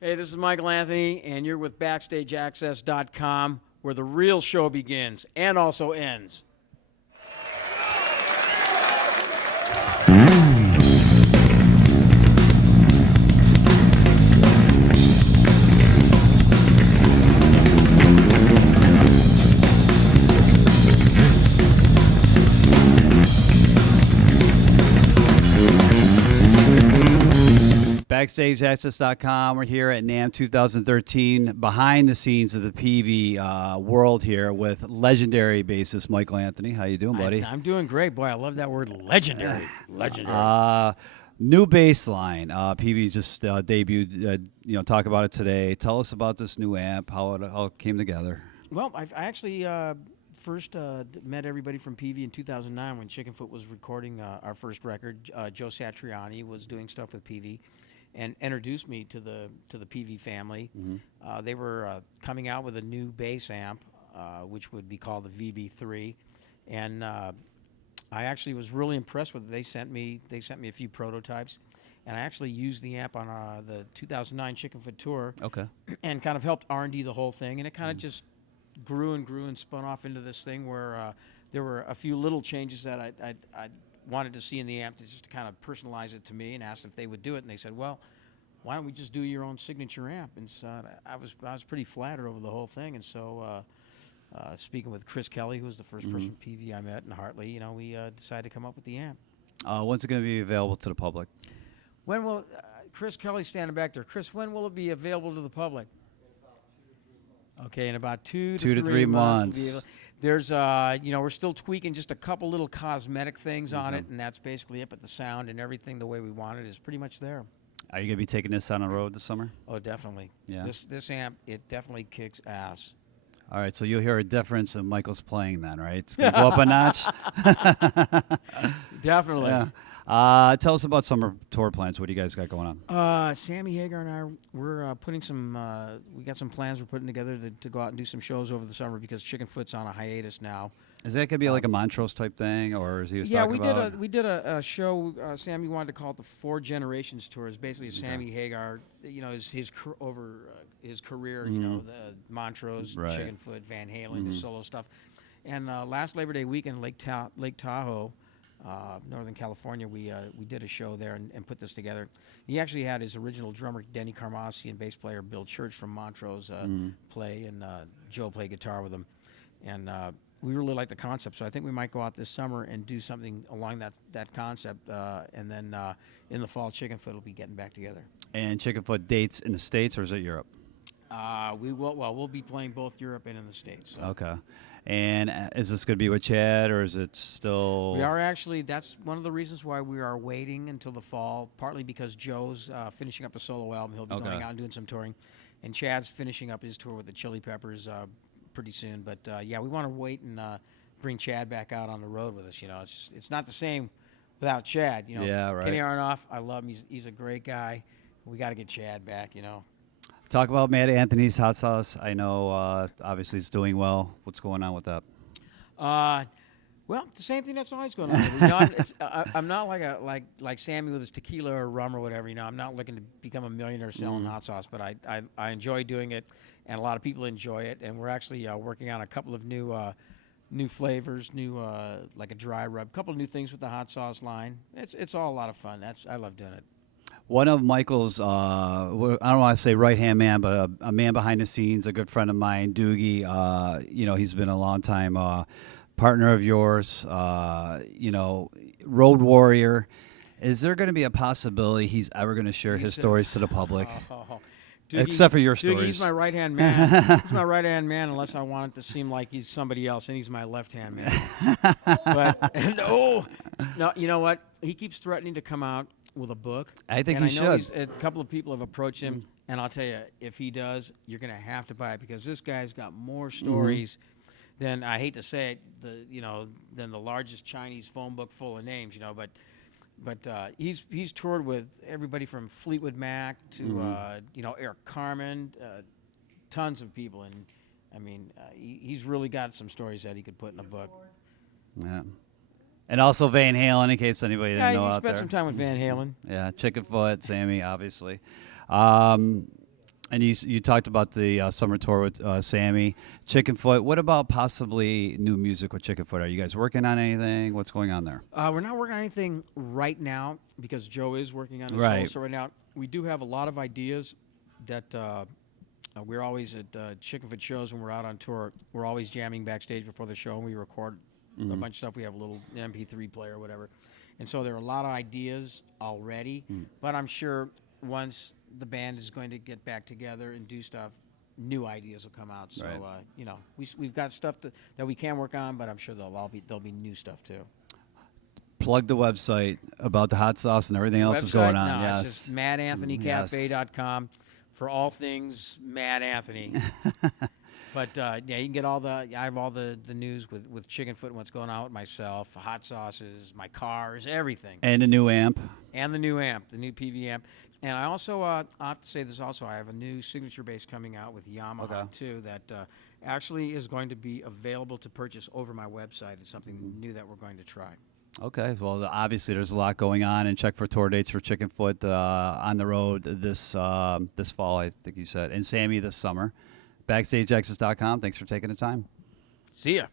Hey, this is Michael Anthony, and you're with BackstageAxxess.com, where the real show begins and also ends. BackstageAxxess.com. We're here at NAMM 2013, behind the scenes of the Peavey world here with legendary bassist Michael Anthony. How you doing, buddy? I'm doing great. Boy, I love that word, legendary. Legendary. New bass line. Peavey just debuted. Talk about it today. Tell us about this new amp, how it came together. Well, I actually first met everybody from Peavey in 2009 when Chickenfoot was recording our first record. Joe Satriani was doing stuff with Peavey and introduced me to the Peavey family. Mm-hmm. They were coming out with a new bass amp, which would be called the VB3, and I actually was really impressed with it. They sent me a few prototypes, and I actually used the amp on the 2009 Chickenfoot tour. Okay. And kind of helped R&D the whole thing, and it kind of just grew and spun off into this thing where there were a few little changes that I wanted to see in the amp to just kind of personalize it to me, and asked if they would do it, and they said, well, why don't we just do your own signature amp? And so I was pretty flattered over the whole thing, and so speaking with Chris Kelly, who was the first person from Peavey I met in Hartley, we decided to come up with the amp. When's it going to be available to the public? When will Chris Kelly standing back there? Chris, when will it be available to the public? Okay, in about two to three months. There's, we're still tweaking just a couple little cosmetic things on it, and that's basically it. But the sound and everything, the way we want it, is pretty much there. Are you going to be taking this on the road this summer? Oh, definitely. Yeah. This amp, it definitely kicks ass. All right, so you'll hear a difference in Michael's playing then, right? It's going to go up a notch? Definitely. Yeah. Tell us about summer tour plans. What do you guys got going on? Sammy Hagar and I, we're putting we got some plans we're putting together to go out and do some shows over the summer because Chickenfoot's on a hiatus now. Is that going to be like a Montrose type thing, or is he was talking about? Yeah, we did a show. Sammy wanted to call it the Four Generations Tour. It's basically Sammy Hagar, his career, the Montrose, Chickenfoot, Van Halen, his solo stuff. And last Labor Day weekend, Lake Tahoe, Northern California, we did a show there and put this together. He actually had his original drummer, Denny Carmassi, and bass player Bill Church from Montrose play, and Joe played guitar with him. And we really like the concept, so I think we might go out this summer and do something along that concept, and then in the fall, Chickenfoot will be getting back together. And Chickenfoot dates in the States, or is it Europe? We'll be playing both Europe and in the States. So. Okay. And is this going to be with Chad, or is it still? We are actually. That's one of the reasons why we are waiting until the fall. Partly because Joe's finishing up a solo album. He'll be going out and doing some touring, and Chad's finishing up his tour with the Chili Peppers pretty soon. But we want to wait and bring Chad back out on the road with us. It's not the same without Chad. Yeah, right. Kenny Aronoff, I love him. He's a great guy. We got to get Chad back. Talk about Matt Anthony's hot sauce. I know, obviously, it's doing well. What's going on with that? Well, the same thing that's always going on. I'm not like Sammy with his tequila or rum or whatever. I'm not looking to become a millionaire selling hot sauce, but I enjoy doing it, and a lot of people enjoy it. And we're actually working on a couple of new flavors, like a dry rub, a couple of new things with the hot sauce line. It's all a lot of fun. I love doing it. One of Michael's, I don't want to say right-hand man, but a man behind the scenes, a good friend of mine, Doogie. He's been a long-time partner of yours, road warrior. Is there going to be a possibility he's ever going to share his stories to the public? Doogie, except for your Doogie, stories. He's my right-hand man. He's my right-hand man unless I want it to seem like he's somebody else, and he's my left-hand man. But, no, you know what? He keeps threatening to come out with a book. I think he should. A couple of people have approached him, and I'll tell you, if he does, you're going to have to buy it because this guy's got more stories than, I hate to say it, than the largest Chinese phone book full of names, But he's toured with everybody from Fleetwood Mac to Eric Carmen, tons of people, and I mean he's really got some stories that he could put in a book. Yeah. And also Van Halen, in case anybody didn't know he out spent there. some time with Van Halen. Yeah, Chickenfoot, Sammy, obviously. And you talked about the summer tour with Sammy, Chickenfoot. What about possibly new music with Chickenfoot? Are you guys working on anything? What's going on there? We're not working on anything right now because Joe is working on his Right. solo. So right now, we do have a lot of ideas that we're always at Chickenfoot shows when we're out on tour. We're always jamming backstage before the show, and we record a bunch of stuff. We have a little MP3 player or whatever. And so there are a lot of ideas already, but I'm sure once the band is going to get back together and do stuff, new ideas will come out. So, Right. you know, we've got stuff that we can work on, but I'm sure there'll be new stuff too. Plug the website about the hot sauce and everything else is going on. No, Yes. it's just MadAnthonyCafe.com for all things Mad Anthony. But yeah, you can get I have all the news with Chickenfoot and what's going on with myself, hot sauces, my cars, everything. And a new amp. And the new amp, the new PV amp. And I also, I have to say this also, I have a new signature bass coming out with Yamaha too that actually is going to be available to purchase over my website. It's something new that we're going to try. Okay, well, obviously there's a lot going on, and check for tour dates for Chickenfoot on the road this fall, I think you said, and Sammy this summer. BackstageAxxess.com. Thanks for taking the time. See ya.